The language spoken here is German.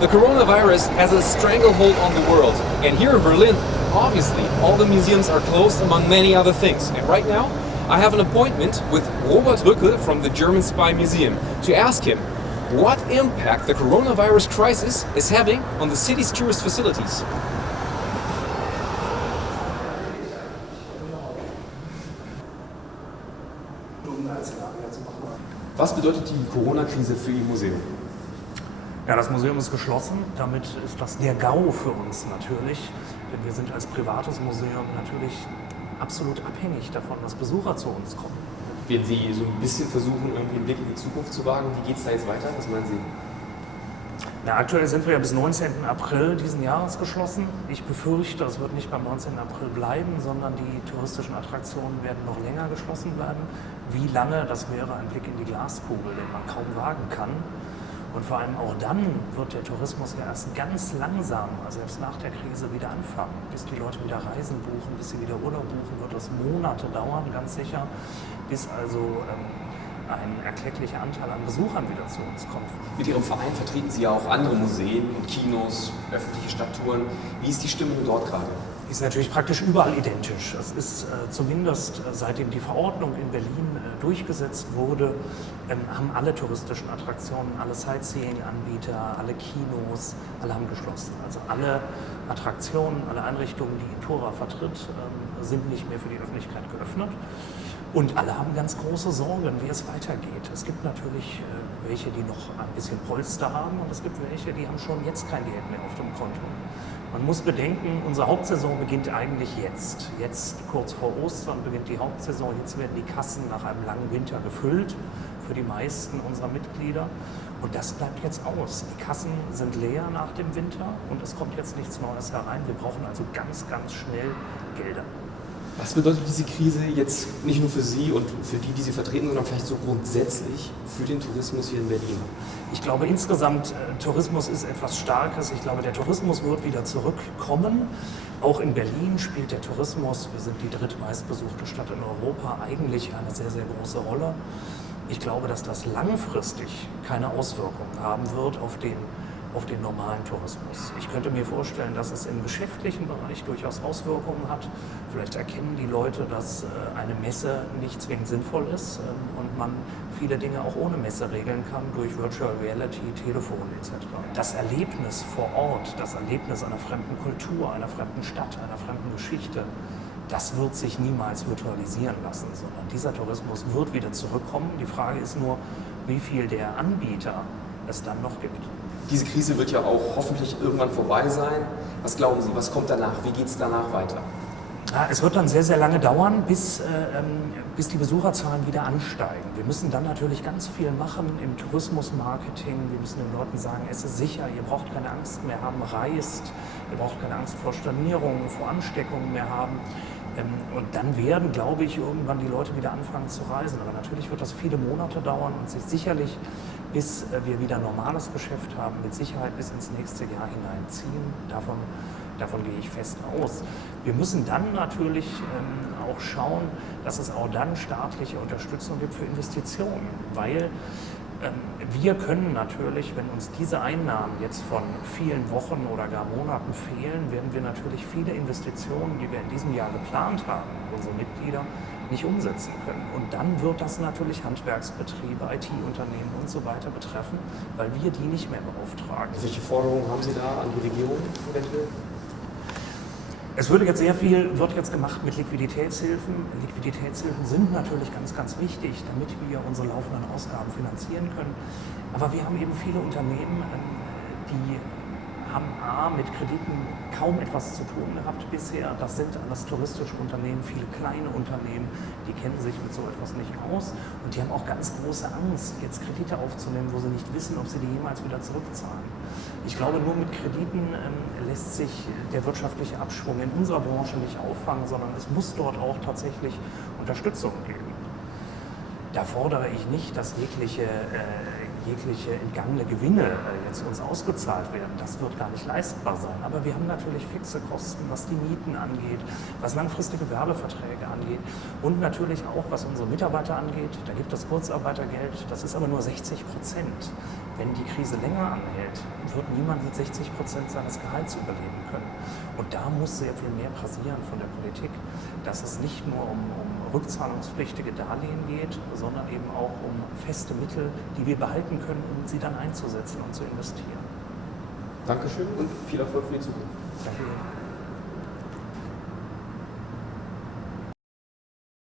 The coronavirus has a stranglehold on the world, and here in Berlin, obviously, all the museums are closed among many other things. And right now, I have an appointment with Robert Rückel from the German Spy Museum to ask him what impact the coronavirus crisis is having on the city's tourist facilities. Was bedeutet die Corona-Krise für Ihr Museum? Ja, das Museum ist geschlossen. Damit ist das der GAU für uns natürlich. Denn wir sind als privates Museum natürlich absolut abhängig davon, dass Besucher zu uns kommen. Werden Sie so ein bisschen versuchen, irgendwie einen Blick in die Zukunft zu wagen? Wie geht es da jetzt weiter? Was meinen Sie? Na, aktuell sind wir ja bis 19. April diesen Jahres geschlossen. Ich befürchte, es wird nicht beim 19. April bleiben, sondern die touristischen Attraktionen werden noch länger geschlossen bleiben. Wie lange, das wäre ein Blick in die Glaskugel, den man kaum wagen kann. Und vor allem auch dann wird der Tourismus ja erst ganz langsam, also selbst nach der Krise, wieder anfangen. Bis die Leute wieder Reisen buchen, bis sie wieder Urlaub buchen, wird das Monate dauern, ganz sicher. Bis also ein erklecklicher Anteil an Besuchern wieder zu uns kommt. Mit Ihrem Verein vertreten Sie ja auch andere Museen und Kinos, öffentliche Stadttouren. Wie ist die Stimmung dort gerade? Ist natürlich praktisch überall identisch. Es ist zumindest seitdem die Verordnung in Berlin durchgesetzt wurde, haben alle touristischen Attraktionen, alle Sightseeing-Anbieter, alle Kinos, alle haben geschlossen. Also alle Attraktionen, alle Einrichtungen, die Intura vertritt, sind nicht mehr für die Öffentlichkeit geöffnet. Und alle haben ganz große Sorgen, wie es weitergeht. Es gibt natürlich welche, die noch ein bisschen Polster haben, und es gibt welche, die haben schon jetzt kein Geld mehr auf dem Konto. Man muss bedenken, unsere Hauptsaison beginnt eigentlich jetzt. Jetzt, kurz vor Ostern, beginnt die Hauptsaison. Jetzt werden die Kassen nach einem langen Winter gefüllt für die meisten unserer Mitglieder. Und das bleibt jetzt aus. Die Kassen sind leer nach dem Winter und es kommt jetzt nichts Neues herein. Wir brauchen also ganz, ganz schnell Gelder. Was bedeutet diese Krise jetzt nicht nur für Sie und für die, die Sie vertreten, sondern vielleicht so grundsätzlich für den Tourismus hier in Berlin? Ich glaube insgesamt, Tourismus ist etwas Starkes. Ich glaube, der Tourismus wird wieder zurückkommen. Auch in Berlin spielt der Tourismus, wir sind die drittmeistbesuchte Stadt in Europa, eigentlich eine sehr, sehr große Rolle. Ich glaube, dass das langfristig keine Auswirkungen haben wird auf den normalen Tourismus. Ich könnte mir vorstellen, dass es im geschäftlichen Bereich durchaus Auswirkungen hat. Vielleicht erkennen die Leute, dass eine Messe nicht zwingend sinnvoll ist und man viele Dinge auch ohne Messe regeln kann durch Virtual Reality, Telefon etc. Das Erlebnis vor Ort, das Erlebnis einer fremden Kultur, einer fremden Stadt, einer fremden Geschichte, das wird sich niemals virtualisieren lassen, sondern dieser Tourismus wird wieder zurückkommen. Die Frage ist nur, wie viel der Anbieter es dann noch gibt. Diese Krise wird ja auch hoffentlich irgendwann vorbei sein. Was glauben Sie, was kommt danach? Wie geht es danach weiter? Ja, es wird dann sehr, sehr lange dauern, bis die Besucherzahlen wieder ansteigen. Wir müssen dann natürlich ganz viel machen im Tourismusmarketing. Wir müssen den Leuten sagen, es ist sicher, ihr braucht keine Angst mehr haben, reist. Ihr braucht keine Angst vor Stornierungen, vor Ansteckungen mehr haben. Und dann werden, glaube ich, irgendwann die Leute wieder anfangen zu reisen. Aber natürlich wird das viele Monate dauern und sich sicherlich, bis wir wieder normales Geschäft haben, mit Sicherheit bis ins nächste Jahr hineinziehen. Davon gehe ich fest aus. Wir müssen dann natürlich auch schauen, dass es auch dann staatliche Unterstützung gibt für Investitionen, weil wir können natürlich, wenn uns diese Einnahmen jetzt von vielen Wochen oder gar Monaten fehlen, werden wir natürlich viele Investitionen, die wir in diesem Jahr geplant haben, unsere Mitglieder, nicht umsetzen können. Und dann wird das natürlich Handwerksbetriebe, IT-Unternehmen und so weiter betreffen, weil wir die nicht mehr beauftragen. Welche Forderungen haben Sie da an die Regierung eventuell? Es wird jetzt gemacht mit Liquiditätshilfen. Liquiditätshilfen sind natürlich ganz, ganz wichtig, damit wir unsere laufenden Ausgaben finanzieren können. Aber wir haben eben viele Unternehmen, die haben mit Krediten kaum etwas zu tun gehabt bisher. Das sind alles touristische Unternehmen, viele kleine Unternehmen, die kennen sich mit so etwas nicht aus. Und die haben auch ganz große Angst, jetzt Kredite aufzunehmen, wo sie nicht wissen, ob sie die jemals wieder zurückzahlen. Ich glaube, nur mit Krediten lässt sich der wirtschaftliche Abschwung in unserer Branche nicht auffangen, sondern es muss dort auch tatsächlich Unterstützung geben. Da fordere ich nicht, dass jegliche entgangene Gewinne jetzt uns ausgezahlt werden. Das wird gar nicht leistbar sein. Aber wir haben natürlich fixe Kosten, was die Mieten angeht, was langfristige Werbeverträge angeht und natürlich auch, was unsere Mitarbeiter angeht. Da gibt es Kurzarbeitergeld, das ist aber nur 60%. wenn die Krise länger anhält, wird niemand mit 60% seines Gehalts überleben können. Und da muss sehr viel mehr passieren von der Politik, dass es nicht nur um rückzahlungspflichtige Darlehen geht, sondern eben auch um feste Mittel, die wir behalten können, um sie dann einzusetzen und zu investieren. Dankeschön und viel Erfolg für die Zukunft. Danke.